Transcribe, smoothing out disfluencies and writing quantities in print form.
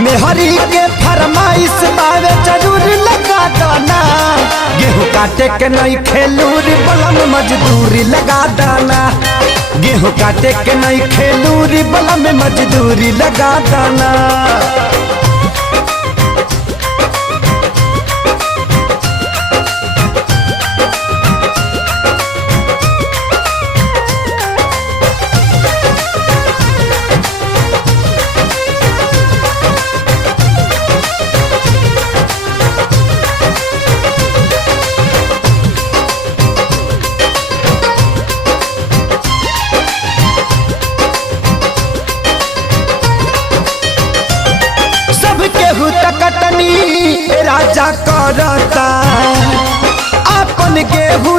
मेहरी के फरमाइश बावे जरूर लगा दाना। गेहूँ काटे के नहीं खेलूरी बलम मजदूरी लगा दाना। गेहूँ काटे के नहीं खेलूरी बलम मजदूरी लगा दाना। कटनी राजा करता अपन गेहूँ